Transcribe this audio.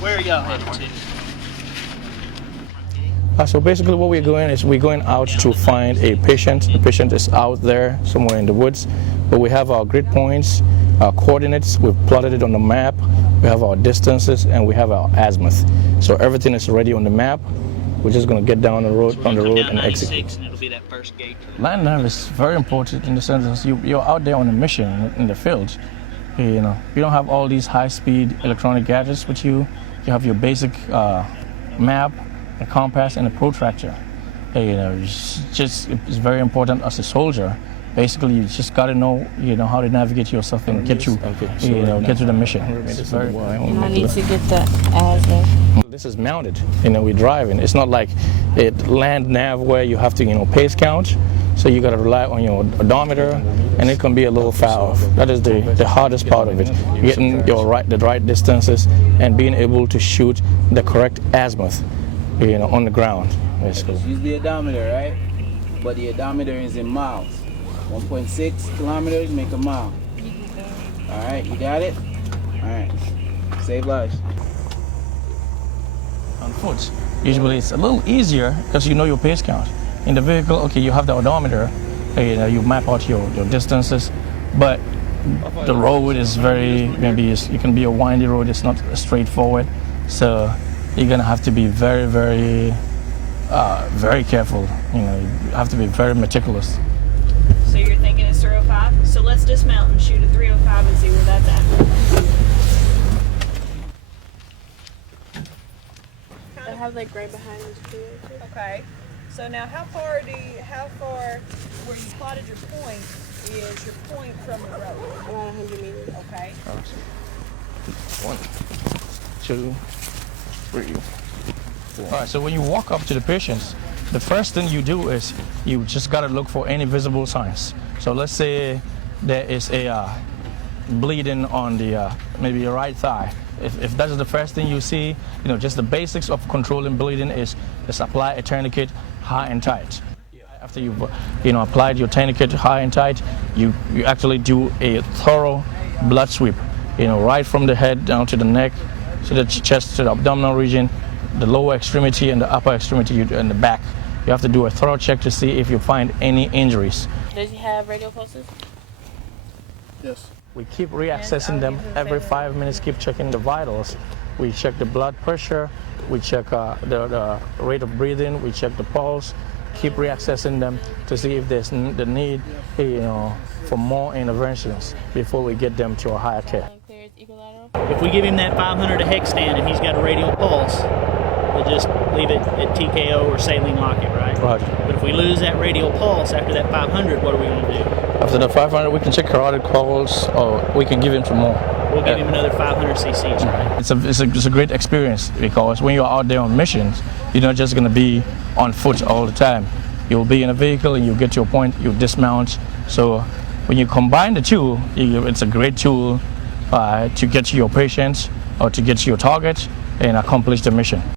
Where are y'all headed to? So basically what we're doing is we're going out to find a patient. The patient is out there somewhere in the woods, but we have our grid points, our coordinates, we've plotted it on the map, we have our distances, and we have our azimuth. So everything is already on the map. We're just going to get down the road, So and execute. And it'll be that first gate. Land nav is very important in the sense that you're out there on a mission in the field. You know, you don't have all these high-speed electronic gadgets with you. You have your basic map, a compass, and a protractor. You know, it's very important as a soldier. Basically, you just got to know, how to navigate yourself and get to, get to the mission. I need to get the azimuth. This is mounted. We're driving. It's not like a land nav where you have to, pace count. So you got to rely on your odometer, and it can be a little far off. That is the hardest part of it, getting the right distances and being able to shoot the correct azimuth, on the ground. Basically. Use the odometer, right? But the odometer is in miles. 1.6 kilometers make a mile. All right, you got it? All right, save lives. On foot, usually it's a little easier because you know your pace count. In the vehicle, okay, you have the odometer, you map out your distances, but the road is it can be a windy road, it's not straightforward, so you're gonna have to be very, very, very careful. You have to be very meticulous. So you're thinking it's 305? So let's dismount and shoot a 305 and see where that's at. I have like right behind this tree. Okay. So now how far where you plotted your point is your point from the road? Around 100 meters. Okay. 1, 2, 3, 4. All right, so when you walk up to the patients, the first thing you do is you just got to look for any visible signs. So let's say there is a bleeding on the maybe your right thigh. If that is the first thing you see, just the basics of controlling bleeding is just apply a tourniquet high and tight. After you've applied your tourniquet high and tight, you actually do a thorough blood sweep. Right from the head down to the neck, to the chest, to the abdominal region, the lower extremity and the upper extremity and the back. You have to do a thorough check to see if you find any injuries. Does he have radio pulses? Yes. We keep reaccessing them every 5 minutes, keep checking the vitals. We check the blood pressure, we check the rate of breathing, we check the pulse, keep reaccessing them to see if there's the need for more interventions before we get them to a higher care. If we give him that 500 a hex stand and he's got a radial pulse, we'll just leave it at TKO or saline locket, right? Roger. But if we lose that radial pulse after that 500, what are we going to do? After the 500, we can check carotid pulse, or we can give him some more. We'll give him another 500 cc's, right? It's a great experience because when you're out there on missions, you're not just going to be on foot all the time. You'll be in a vehicle and you get to a point, you dismount. So when you combine the two, it's a great tool to get to your patients or to get to your target and accomplish the mission.